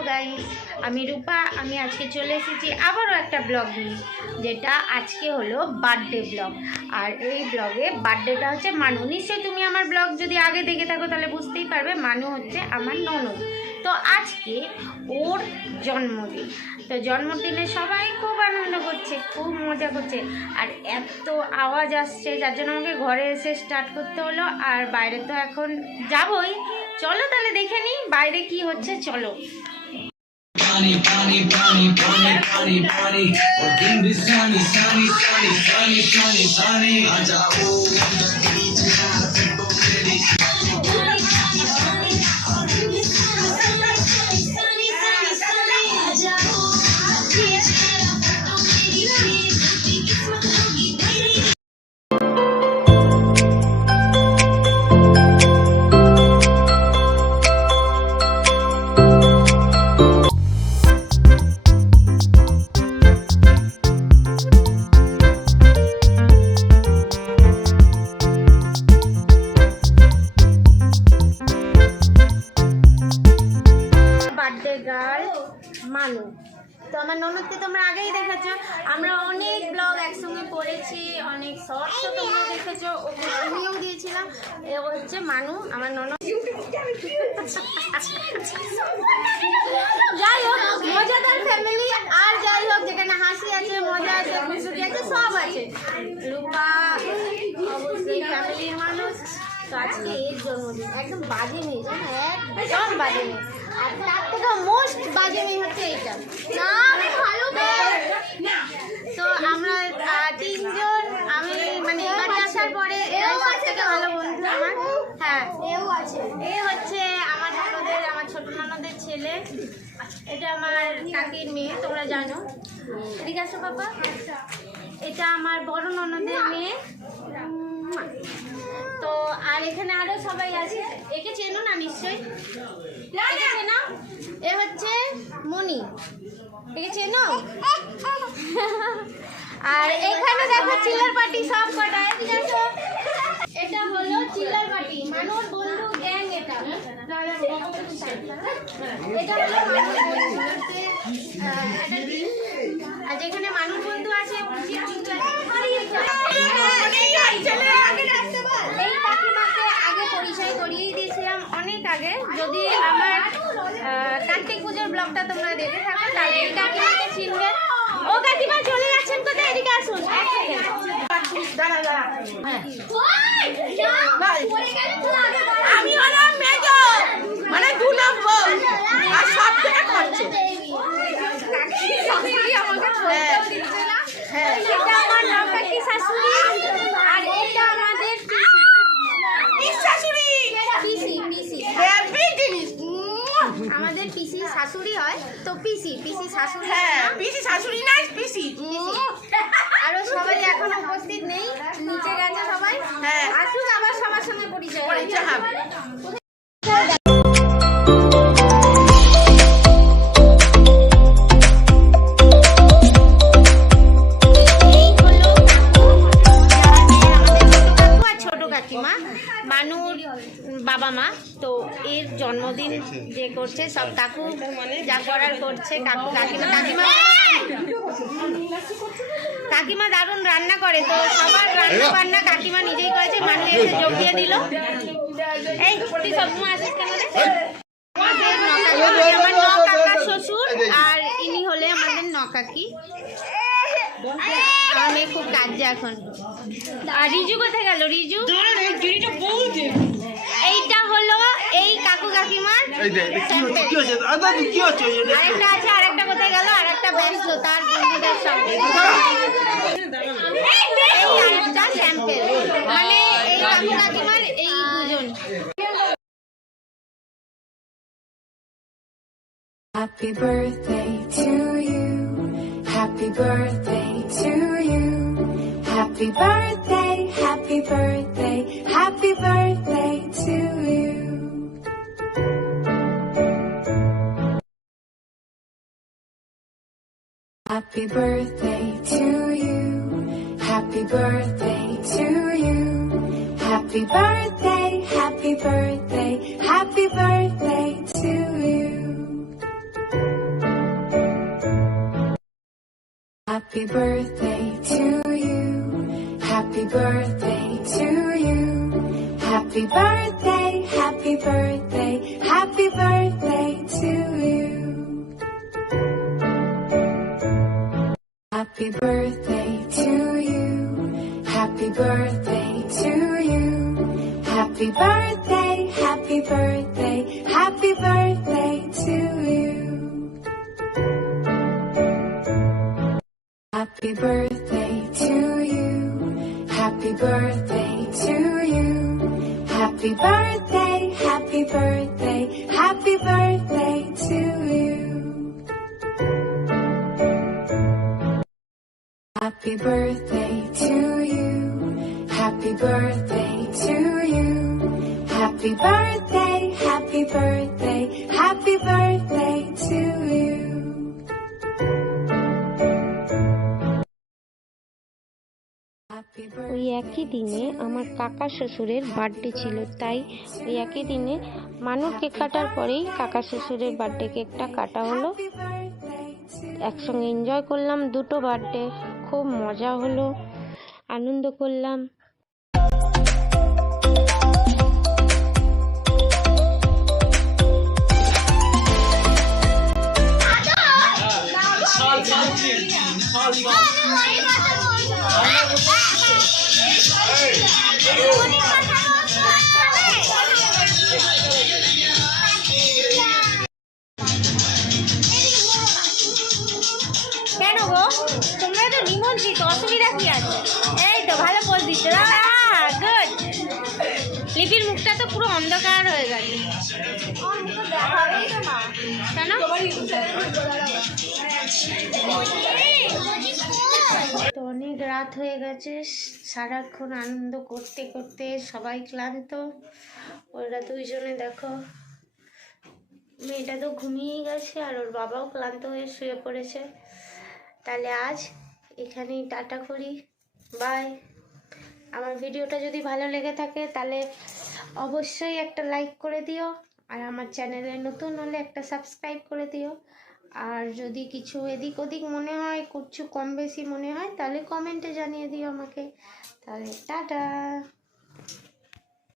Hello guys, আমি রূপা। আমি আজকে চলে এসেছি আবারও একটা ব্লগ নিয়ে, যেটা আজকে হলো বার্থডে ব্লগ। আর এই ব্লগে বার্থডেটা হচ্ছে মানু। নিশ্চয়ই তুমি আমার ব্লগ যদি আগে দেখে থাকো তাহলে বুঝতেই পারবে মানু হচ্ছে আমার ননদ। তো আজকে ওর জন্মদিন। তো জন্মদিনে সবাই খুব আনন্দ করছে, খুব মজা করছে। আর এত আওয়াজ আসছে যার জন্য আমাকে ঘরে এসে স্টার্ট করতে হলো। আর বাইরে তো এখন যাবই, চলো তাহলে দেখে নিই বাইরে কি হচ্ছে। চলো। Pani, pani, pani, pani, pani, pani. और दिन भी sunny, sunny, sunny, sunny, sunny, sunny. आजा ओ মানু। তো আমার ননদকে তোমরা আগেই দেখেছো, আমরা অনেক ব্লগ একসঙ্গে করেছি, অনেক শর্টসও তোমরা দেখেছো, ওকে শুনিয়েও দিয়েছিলাম। এ হচ্ছে মানু, আমার ননদ। যাই হোক, মজাদার ফ্যামিলি। আর যাই হোক, যেখানে হাসি আছে, মজা আছে, খুশি আছে, সব আছে। রূপা অবশ্যই ফ্যামিলির মানুষ। তো আজকে এর জন্মদিন, একদম বাজে মেয়ে, জানো, একদম বাজে মেয়ে। আর তার থেকে মোস্ট বাজে মেয়ে হচ্ছে এইটা। না, আমি ভালো তো আমরা তিনজন, আমি মানে এবার আসার পরে এরা সব থেকে ভালো বন্ধু আমার। হ্যাঁ, এও আছে। এ হচ্ছে আমার ননদের, আমার ছোট ননদের ছেলে। এটা আমার কাকির মেয়ে, তোমরা জানো। এদিকে আসো বাবা। এটা আমার বড় ননদের মেয়ে। তো আর এখানে আরো সবাই আছে। একে চেনো না নিশ্চয়ই? চেনো? এ হচ্ছে মনি। একে চেনো? আর এখানে দেখো চিল্লার পার্টি সব কটা। এটা হলো চিল্লার পার্টি, মানুষ বন্ধু গ্যাং। এটা হলো মানুষ বন্ধু। আর যেখানে মানুষ বন্ধু আছে, এই কাকিমাকে আগে পরিচয় করিয়েই দিয়েছিলাম অনেক আগে। যদি আমার কার্তিক পুজোর ব্লগটা তোমরা দেখে থাকো তাহলে এই কাকিমাকে চিনবে। ও কাকিমা চলে যাচ্ছেন কোথায়? এদিকে আসুন। আমি হলাম মেজো, মানে 2 নম্বর, আর সব থেকে করছে। এটা আমার নকাকি শাশুড়ি, আর এটা আমাদের শাশুড়ি, আমাদের পিসি শাশুড়ি হয় তো পিসি শাশুড়ি। হ্যাঁ, পিসি শাশুড়ি না, পিসি। আরো সবাই এখন উপস্থিত নেই, নিচে গেছে সবাই। হ্যাঁ, আসুক, আবার সবার সঙ্গে পরিচয় হবে। মানুর বাবা মা। তো এর জন্মদিন যে করছে সব কাকু যা করার করছে। কাকিমা দারুণ রান্না করে, তো সবার রান্না বান্না কাকিমা নিজেই করেছে। মানু এসে যোগ দিয়ে দিল। এই তুই সব আসিস কেন? আমার নকাকা শ্বশুর, আর ইনি হলে আমাদের নকাকি। আমার মেয়ে খুব কাঁদছে এখন। আর রিজু কোথায় গেল? রিজু এইটা হলো এই কাকু কাকিমার আরেকটা আছে। আরেকটা কোথায় গেল? আরেকটা ব্যস্ত তার বন্ধুদের সঙ্গে। এই আরেকটা স্যাম্পেল, মানে এই কাকু কাকিমার এই দুজন। Happy birthday to you. Happy birthday to you. Happy birthday, happy birthday, happy birthday to you. Happy birthday to you. Happy birthday to you. Happy birthday, happy birthday, happy birthday to you. Happy birthday to you. Happy birthday to you. Happy birthday, happy birthday, happy birthday to you. Happy birthday to you. Happy birthday to you. Happy birthday, happy birthday, happy birthday to you. Happy birthday to you. Happy birthday to you. Happy birthday, happy birthday, happy birthday to you. Happy birthday to you. Happy birthday to you. Happy birthday, happy birthday, happy birthday to you. Happy ওই birthday. একই দিনে আমার কাকা শ্বশুরের birthday ছিল, তাই ওই একই দিনে মানুষ কেক কাটার পরেই কাকা শ্বশুরের বার্থডে কেকটা কাটা হলো। Happy birthday to একসঙ্গে এনজয় করলাম দুটো বার্থডে, খুব মজা হলো, আনন্দ করলাম। কেন গো, তোমরা তো নিমন্ত্রিত, অসুবিধা কি আছে? এই তো ভালো পোজ দিচ্ছে, গুড। লিপির মুখটা তো পুরো অন্ধকার হয়ে গেছে। কেন? তো অনেক রাত হয়ে গেছে, সারাক্ষণ আনন্দ করতে করতে সবাই ক্লান্ত। ওরা দুইজনে দেখো, মেয়েটা তো ঘুমিয়েই গেছে আর ওর বাবাও ক্লান্ত হয়ে শুয়ে পড়েছে। তাহলে আজ এখানেই টাটা করি, বাই। আমার ভিডিওটা যদি ভালো লেগে থাকে তাহলে অবশ্যই একটা লাইক করে দিও, আর আমার চ্যানেলে নতুন হলে একটা সাবস্ক্রাইব করে দিও। আর যদি কিছু এদিক ওদিক মনে হয়, কিছু কম বেশি মনে হয়, তাহলে কমেন্টে জানিয়ে দিও আমাকে। তাহলে টাটা।